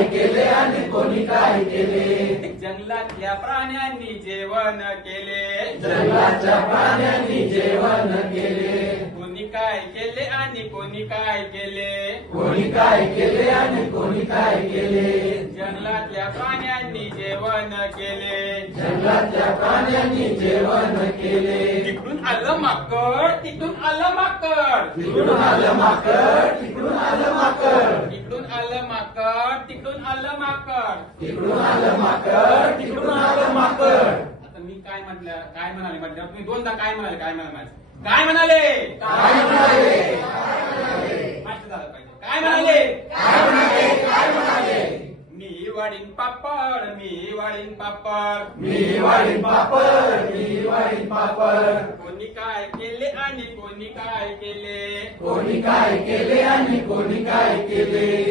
काय केले आणि कोणी काय केले? जंगलातल्या प्राण्यांनी जेवण केले. जंगलाच्या प्राण्यांनी जेवण केले. कोणी काय केले आणि कोणी काय केले? कोणी काय केले आणि कोणी काय केले? जंगलातल्या प्राण्यांनी जेवण केले. जंगलातल्या प्राण्यांनी जेवण केले. तिकडून आलं माकड तिकडून आलं माकड. तिकडून आलं माकड तिकडून आलं माकड तिकडून आलं माकड तिकडून आलं माकड. तिकडून आलं माकड तिकडून आलं माकड. आता मी काय म्हटलं काय म्हणाले म्हटलं तुम्ही दोनदा काय म्हणाले काय म्हणाले काय म्हणाले? काय म्हणाले? माहिती झालं पाहिजे. काय म्हणाले? काय म्हणाले? काय म्हणाले? मी वाढीन पापड मी वाढीन पापड. मी वाढीन पापड मी वाढीन पापड. कोणी काय केले आणि कोणी काय केले? कोणी काय केले आणि कोणी काय केले?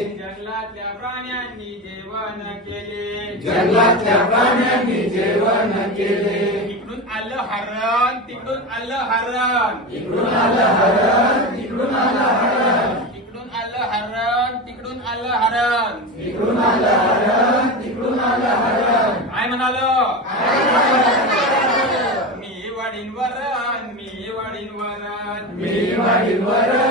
केले जंगलातल्या प्राण्यांनी जेवण केले इकडून आलं हरण तिकडून आलं हरण. इकडून आलं हरण तिकडून आलं हरण. इकडून आलं हरण तिकडून आलं हरण इकडून आलं हरण तिकडून आलं हरण काय म्हणालो? मी वाढीन वरण मी वाढीन वरण मी वाढीन वरण.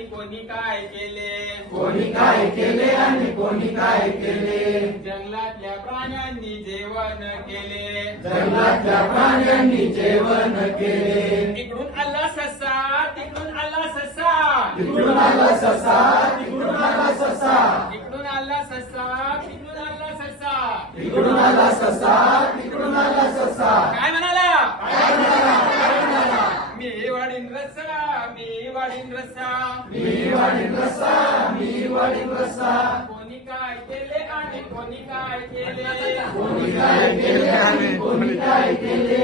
आणि कोणी काय केले? कोणी काय केले आणि कोणी काय केले? जंगलातल्या प्राण्यांनी जेवण केले. जंगलातल्या प्राण्यांनी जेवण केले. तिकडून आला ससा तिकडून आला ससा. तिकडून आला ससा तिकडून आला ससा. तिकडून आला ससा तिकडून आला ससा. तिकडून आला ससा तिकडून आला ससा. काय म्हणाला काय म्हणाला मी वाढीन रसा मी वाढीन रसा मी वाढीन रसा मी वाढीन रसा कोणी काय केले आणि कोणी काय केले? कोणी काय केले आणि कोणी काय केले?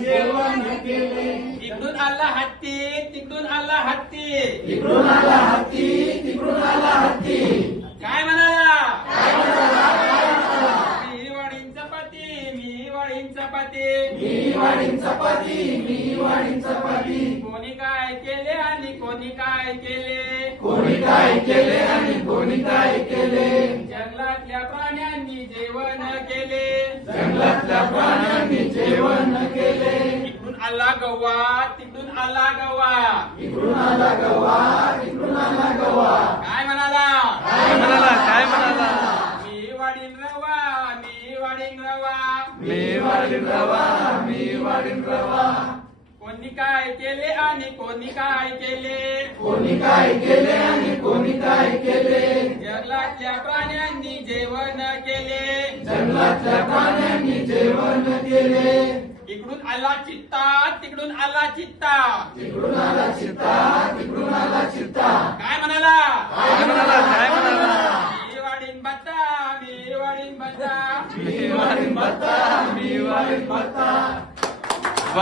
जेवण केले. तिकडून आला हत्ती तिकडून आला हत्ती इकडून आला हत्ती तिकडून आला हत्ती काय केले आणि कोणी काय केले जंगलातल्या प्राण्यांनी जेवण केले. जंगलातल्या प्राण्यांनी जेवण केले. तिकडून आला गवा तिकडून आला गवा. इकडून आला गवा इकडून आला गवा. काय म्हणाला? काय म्हणाला? काय म्हणाला? मी वाढीन रवा मी वाढीन रवा. मी वाढीन रवा मी वाढीन रवा. कोणी काय केले आणि कोणी काय केले? कोणी काय केले आणि कोणी काय केले? जंगलातल्या प्राण्यांनी जेवण केले. जंगलातल्या प्राण्यांनी जेवण केले. इकडून आला चित्ता तिकडून आला चित्ता. तिकडून आला चित्ता तिकडून आला चित्ता. काय म्हणाला? काय म्हणाला? काय म्हणाला? मी वाढीन बत्ता. मी वाढीन बत्ता मी वाढीन बत्ता.